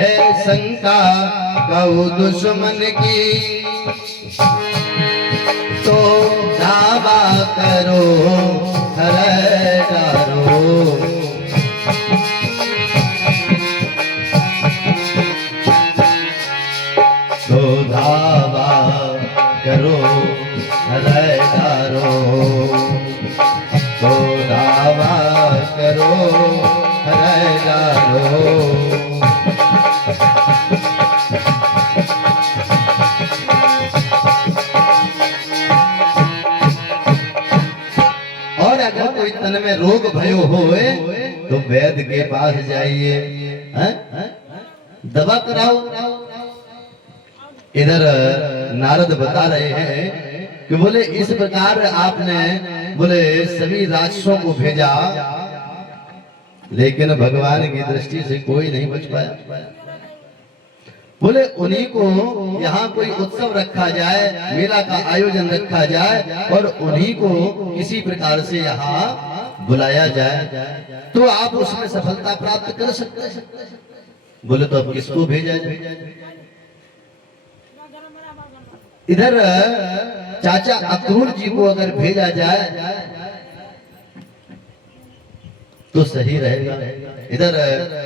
है शंका कऊ दुश्मन की, तो दावा करो हरे डारो। तो दावा करो हरे डारो, तो दावा करो हरे डारो। और अगर कोई तन में रोग भयो होए तो वैद्य के पास जाइए, दवा कराओ। इधर नारद बता रहे हैं कि बोले इस प्रकार आपने बोले सभी राक्षसों को भेजा, लेकिन भगवान की दृष्टि से कोई नहीं बच पाया। बोले उन्हीं को यहाँ कोई उत्सव रखा जाए, मेला का आयोजन रखा जाए और उन्हीं को किसी प्रकार से यहाँ बुलाया जाए तो आप उसमें सफलता प्राप्त कर सकते हैं। बोले तो अब किसको भेजा जाए? इधर चाचा अक्रूर जी को अगर भेजा जाए तो सही रहेगा। इधर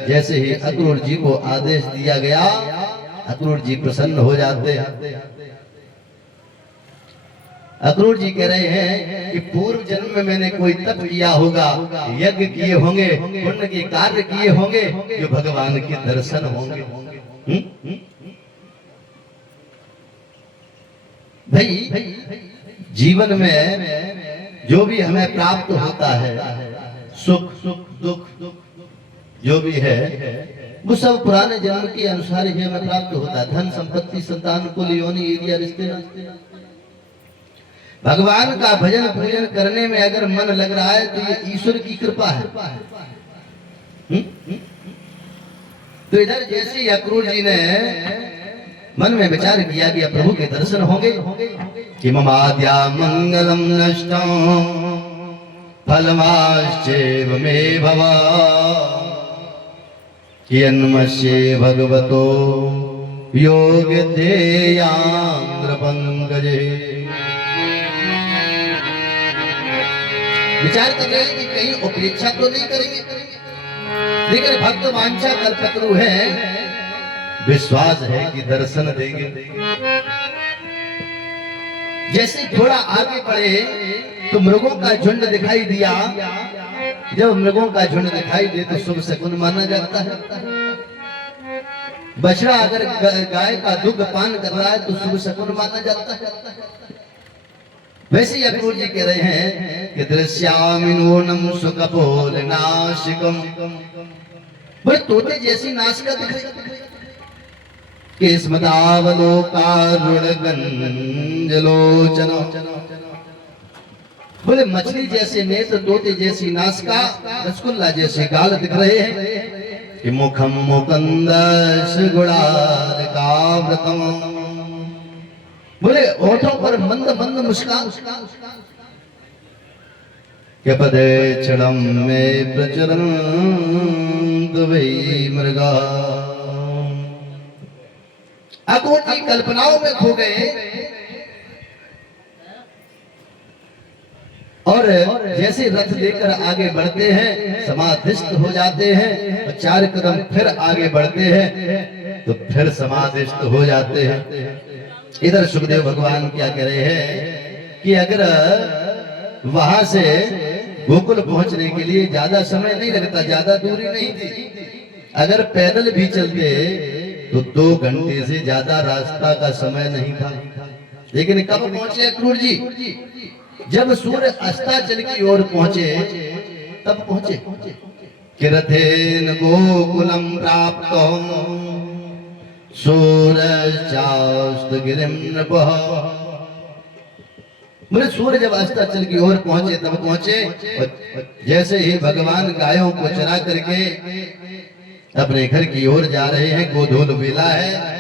जैसे ही अक्रूर जी को आदेश दिया गया, अक्रूर जी प्रसन्न हो जाते हैं। अक्रूर जी कह रहे हैं कि पूर्व जन्म में मैंने कोई तप किया होगा, यज्ञ किए होंगे, पुण्य के कार्य किए होंगे, जो भगवान के दर्शन होंगे। भाई जीवन में जो भी हमें प्राप्त होता है, सुख दुख जो भी है, वो सब पुराने जन्म के अनुसार ही हमें प्राप्त होता है। धन संपत्ति संतान कुल योनि एरिया रिश्ते। भगवान का भजन पूजन करने में अगर मन लग रहा है तो ये ईश्वर की कृपा है। तो इधर जैसे अक्रूर जी ने मन में विचार किया कि प्रभु के दर्शन होंगे, कि ममाद्या मंगलम नष्टं फलमाश्चैव मे भवा, कियन्मस्ये भगवतो योगधेयान्द्र पंकजे। विचार कर रहे हैं कि कहीं उपेक्षा तो नहीं करेंगे, लेकिन भक्त वांछा कल्पतरु है, विश्वास है कि दर्शन देंगे। जैसे थोड़ा आगे बढ़े तो मृगों का झुंड दिखाई दिया। जब मृगों का झुंड दिखाई दे तो शुभ शकुन माना जाता है। बछड़ा अगर गाय का दुग्ध पान कर रहा है तो शुभ शकुन माना जाता है। वैसे ही अक्रूर जी कह रहे हैं कि दृश्यामिनूनम सुकपोल नासिकम, बोले तोते जैसी नासिका दिख रही, कि स्मदावलोकारुणगंजलोचना, बोले मछली जैसे नेत्र, तोते जैसी नासिका, रसगुल्ला जैसे गाल दिख रहे हैं। कि मुखम मुकंदश गुणारकाव्रतम, बोले होठों पर मंद मंद मुस्कान। के पदे क्षणम में प्रचरन्त वै मृगा। अक्रूर जी कल्पनाओं में खो गए और जैसे रथ लेकर आगे बढ़ते हैं समाधिस्थ हो जाते हैं, और 4 कदम फिर आगे बढ़ते हैं तो फिर समाधिस्थ हो जाते हैं। इधर सुखदेव भगवान क्या कह रहे हैं कि अगर वहां से गोकुल पहुंचने के लिए ज्यादा समय नहीं लगता, ज्यादा दूरी नहीं थी। अगर पैदल भी चलते तो 2 घंटे से ज्यादा रास्ता का समय नहीं था। लेकिन कब पहुंचे अक्रूर जी? जब सूर्य अस्ताचल की ओर पहुंचे तब पहुंचे। किरथेन गोकुलम प्राप्तो सूरजास्त गिरिम नृपः। बोले सूर्य जब अस्ताचल की ओर पहुंचे तब पहुंचे, और जैसे ही भगवान गायों को चरा करके अपने घर की ओर जा रहे हैं, गोधूल बेला है,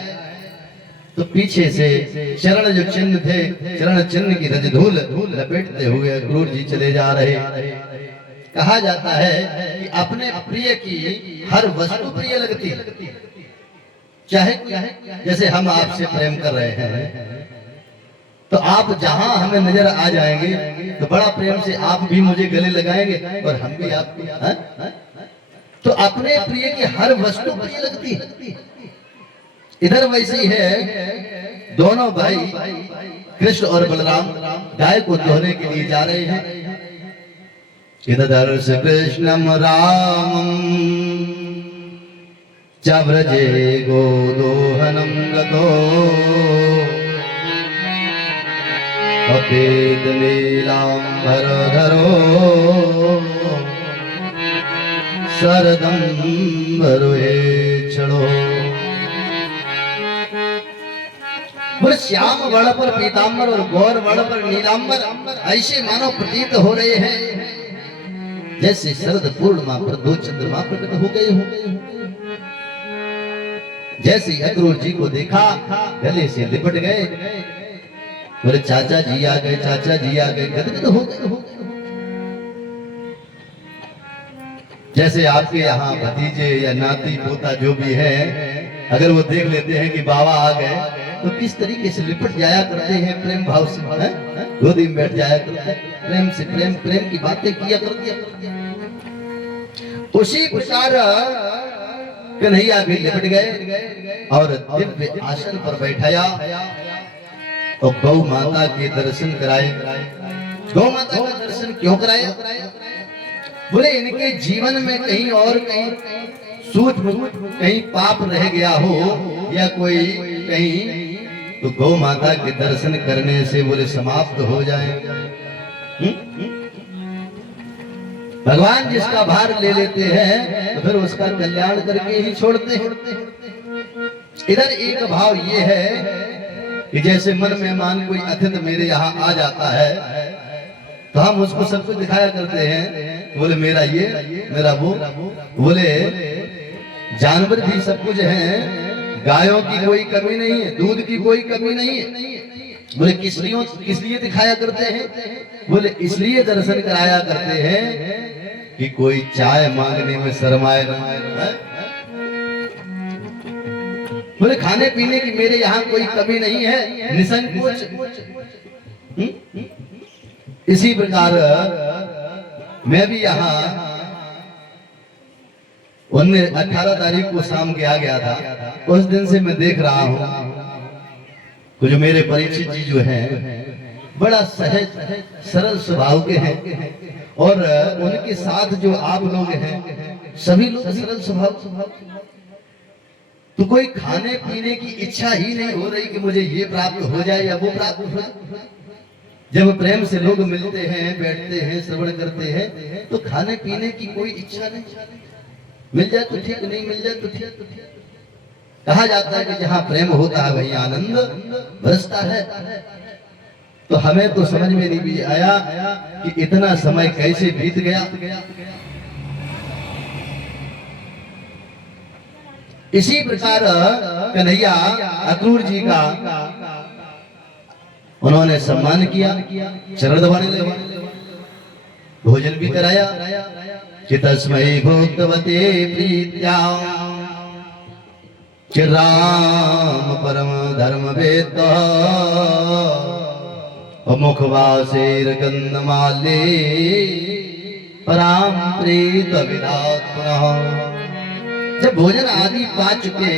तो पीछे से चरण जो चिन्ह थे, चरण चिन्ह की रजधूल लपेटते हुए अक्रूर जी चले जा रहे। कहा जाता है कि अपने प्रिय की हर वस्तु प्रिय लगती है। चाहे जैसे हम आपसे प्रेम कर रहे हैं, तो आप जहां हमें नजर आ जाएंगे तो बड़ा प्रेम से आप भी मुझे गले लगाएंगे और हम भी आपको। तो अपने प्रिय की हर वस्तु प्रिय लगती है। इधर वैसे ही है, दोनों भाई कृष्ण और बलराम गाय को दोहने के लिए जा रहे हैं। इधर से कृष्णम रामम च व्रजे गोदोहनम गतो अपेत नीलांबरधरो शरदंबरुहेक्षणो। बोले श्याम वर्ण पर पीतांबर और गौर वर्ण पर नीलांबर ऐसे मानो प्रतीत हो रहे हैं जैसे शरद पूर्णिमा पर दो चंद्रमा प्रकट हो गए हो। जैसे अक्रूर जी को देखा गले से लिपट गए, बोले चाचा जी आ गए, चाचा जी आ गए, गदगद हो गए। जैसे आपके यहाँ भतीजे या नाती पोता जो भी है, अगर वो देख लेते हैं कि बाबा आ गए तो किस तरीके से लिपट जाया करते हैं, प्रेम भाव से गोदी में बैठ जाया करते हैं, प्रेम से प्रेम की बातें किया करते हैं। उसी प्रकार कन्हैया भी लिपट गए और दिव्य आसन पर बैठाया और गौ माता के दर्शन कराए। गौ माता का दर्शन क्यों कराया? बोले इनके जीवन में कहीं और कहीं सूक्ष्म कहीं पाप रह गया हो या कोई कहीं, तो गौ माता के दर्शन करने से बोले समाप्त हो जाए। भगवान जिसका भार ले लेते हैं तो फिर उसका कल्याण करके ही छोड़ते हैं। इधर एक भाव ये है कि जैसे मन मेहमान कोई अतिथि मेरे यहाँ आ जाता है तो हम उसको सब कुछ दिखाया करते हैं, बोले मेरा ये मेरा वो। बोले जानवर भी सब कुछ हैं, गायों की कोई कमी नहीं है, दूध की कोई कमी नहीं है। बोले किस लिए दिखाया करते हैं? बोले इसलिए दर्शन कराया करते हैं कि कोई चाय मांगने में शर्माए ना। बोले खाने पीने की मेरे यहाँ कोई कमी नहीं है, निसंकोच। इसी प्रकार मैं भी यहाँ 18 तारीख को शाम के आ गया था। उस दिन से मैं देख रहा हूँ कुछ मेरे परिचित जी जो हैं बड़ा सहज सरल स्वभाव के हैं और उनके साथ जो आप लोग हैं सभी लोग सरल स्वभाव। तो कोई खाने पीने की इच्छा ही नहीं हो रही कि मुझे ये प्राप्त हो जाए या वो प्राप्त हो जाए। जब प्रेम से लोग मिलते हैं, बैठते हैं, श्रवण करते हैं तो खाने पीने की कोई इच्छा नहीं। मिल जाए तो ठीक, नहीं मिल जाए तो ठीक। कहा जाता है कि जहाँ प्रेम होता है वही आनंद बरसता है। तो हमें तो समझ में नहीं भी आया कि इतना समय कैसे बीत गया। इसी प्रकार कन्हैया अक्रूर जी का उन्होंने सम्मान किया, चरण दबाने लगे, भोजन भी कराया कि तस्मै भोक्तवते प्रीत्या कि राम परम धर्म वेद मुखवासेर गंधमाले पराम प्रीत विदात्मनः। जब भोजन आदि पा चुके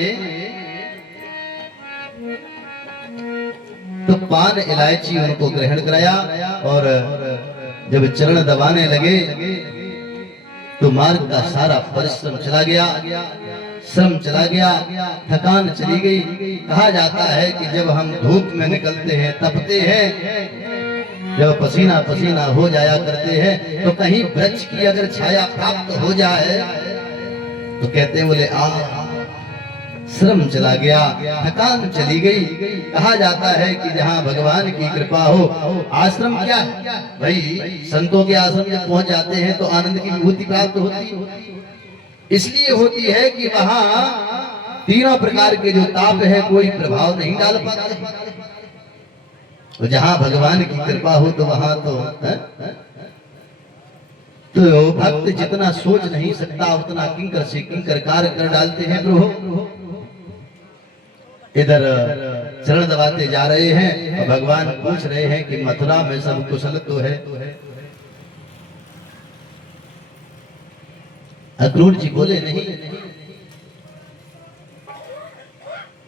तो पान इलायची उनको ग्रहण कराया और जब चरण दबाने लगे तो मार्ग का सारा परिश्रम चला गया, श्रम चला गया, थकान चली गई। कहा जाता है कि जब हम धूप में निकलते हैं, तपते हैं, जब पसीना पसीना हो जाया करते हैं तो कहीं वृक्ष की अगर छाया प्राप्त हो जाए तो कहते हैं बोले श्रम चला गया, थकान चली गई। कहा जाता है कि जहाँ भगवान की कृपा हो, आश्रम क्या है भाई, संतों के आश्रम जब पहुंच जाते हैं तो आनंद की विभूति प्राप्त होती है। इसलिए होती है कि वहां तीनों प्रकार के जो ताप है कोई प्रभाव नहीं डाल पाते। तो जहां भगवान की कृपा हो तो वहां तो भक्त जितना सोच नहीं सकता उतना किंकर से किंकर कार्य कर डालते हैं प्रभु। इधर चरण दबाते जा रहे हैं और भगवान पूछ रहे हैं कि मथुरा में सब कुशल तो है। अक्रूर जी बोले नहीं।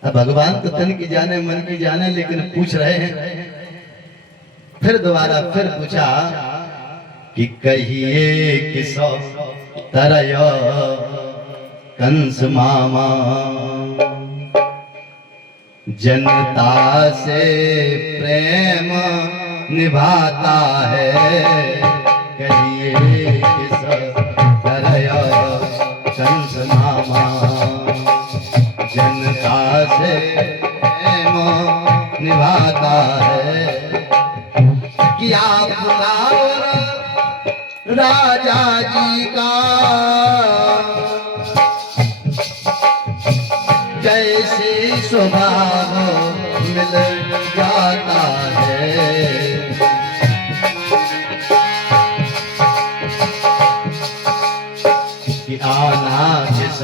अब भगवान तो तन की जाने मन की जाने, लेकिन पूछ रहे हैं। फिर दोबारा फिर पूछा कि कहिए किसो तरय कंस मामा, जनता से प्रेम निभाता है। कहिए किस तरह कंस मामा, जनता से प्रेम निभाता है। कि आप राजा जी का कैसे स्वभाव मिल जाता है। कि आना किस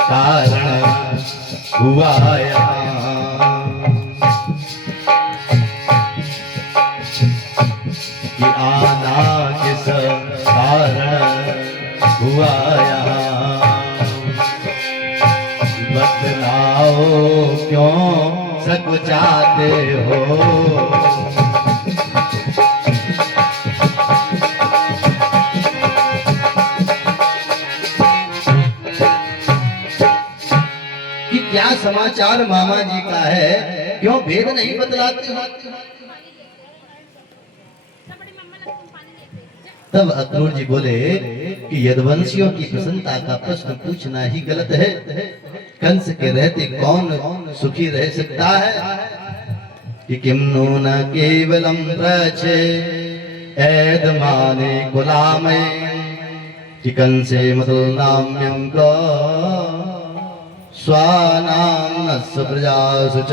कारण हुआ यहाँ, कि आना किस कारण हुआ यहाँ। बतलाओ क्यों सकुचाते हो। कि क्या समाचार मामा जी का है, क्यों भेद नहीं बतलाते हो। तब अक्रूर जी बोले कि यदुवंशियों की प्रसन्नता का प्रश्न पूछना ही गलत है। कंस के रहते कौन सुखी रह सकता है। कि किम नून केवलम प्रचे एदमाने गुलामे, कि कंसे मतुलनाम्यं को स्वानां प्रजासु च।